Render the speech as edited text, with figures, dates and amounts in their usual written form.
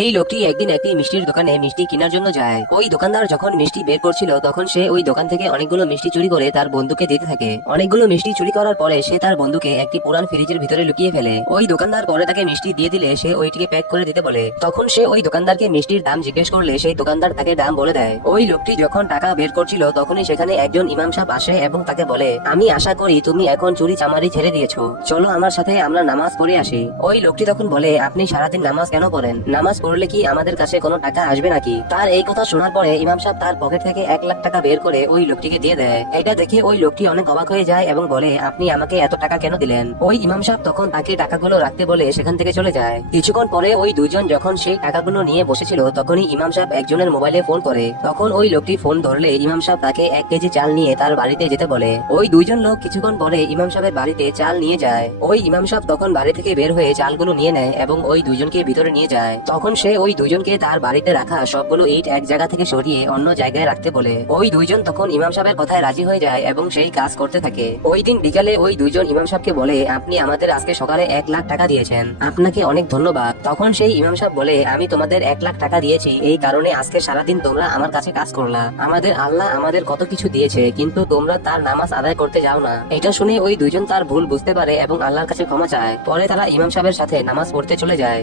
এই লোকটি একদিন একটি মিষ্টির দোকানে মিষ্টি কেনার জন্য যায়। ওই দোকানদার যখন মিষ্টি বের করছিল তখন সে ওই দোকান থেকে অনেকগুলো মিষ্টি চুরি করে তার বন্ধুকে দিতে থাকে। অনেকগুলো মিষ্টি চুরি করার পরে সে তার বন্ধুকে একটি পুরান ফ্রিজের ভিতরে লুকিয়ে ফেলে। ওই দোকানদার পরে তাকে মিষ্টি দিয়ে দিলে সে ওইটিকে প্যাক করে দিতে বলে। তখন সে ওই দোকানদারকে মিষ্টির দাম জিজ্ঞেস করলে সেই দোকানদার তাকে দাম বলে দেয়। ওই লোকটি যখন টাকা বের করছিল তখনই সেখানে একজন ইমাম সাহেব আসে এবং তাকে বলে, আমি আশা করি তুমি এখন চুরি চামারি ছেড়ে দিয়েছো, চলো আমার সাথে আমরা নামাজ পড়ে আসি। ওই লোকটি তখন বলে, আপনি সারাদিন নামাজ কেন পড়েন? নামাজ পড়লে কি আমাদের কাছে কোনো টাকা আসবে নাকি? তার এই কথা শোনার পরে ইমাম সাহেব তার পকেট থেকে 1 লাখ টাকা বের করে ওই লোকটিকে দিয়ে দেয়। এটা দেখে ওই লোকটি অনেক অবাক হয়ে যায় এবং বলে, আপনি আমাকে এত টাকা কেন দিলেন? ওই ইমাম সাহেব তখন তাকে টাকাগুলো রাখতে বলে সেখান থেকে চলে যায়। কিছুক্ষণ পরে ওই দুইজন যখন সেই টাকাগুলো নিয়ে বসেছিল তখনই ইমাম সাহেব একজনের মোবাইলে ফোন করে। তখন ওই লোকটি ফোন ধরলে ইমাম সাহেব তাকে 1 কেজি চাল নিয়ে তার বাড়িতে যেতে বলে। ওই দুইজন লোক কিছুক্ষণ পরে ইমাম সাহেবের বাড়িতে চাল নিয়ে যায়। ওই ইমাম সাহেব তখন বাড়ি থেকে বের হয়ে চালগুলো নিয়ে নেয় এবং ওই দুইজনকে ভিতরে নিয়ে যায়। তখন সে ওই দুইজনকে তার বাড়িতে রাখা সবগুলো ইট এক জায়গা থেকে সরিয়ে অন্য জায়গায় রাখতে বলে। ওই দুইজন তখন ইমাম সাহেবের কথায় রাজি হয়ে যায় এবং সেই কাজ করতে থাকে। ওই দিন বিকালে ওই দুইজন ইমাম সাহেবকে বলে, আপনি আমাদের আজকে সকালে 1 লাখ টাকা দিয়েছেন, আপনাকে অনেক ধন্যবাদ। তখন সেই ইমাম সাহেব বলে, আমি তোমাদের 1 লাখ টাকা দিয়েছি এই কারণে আজকে সারাদিন তোমরা আমার কাছে কাজ করলা। আমাদের আল্লাহ আমাদের কত কিছু দিয়েছে কিন্তু তোমরা তার নামাজ আদায় করতে যাও না। এটা শুনে ওই দুইজন তার ভুল বুঝতে পারে এবং আল্লাহর কাছে ক্ষমা চায়। পরে তারা ইমাম সাহেবের সাথে নামাজ পড়তে চলে যায়।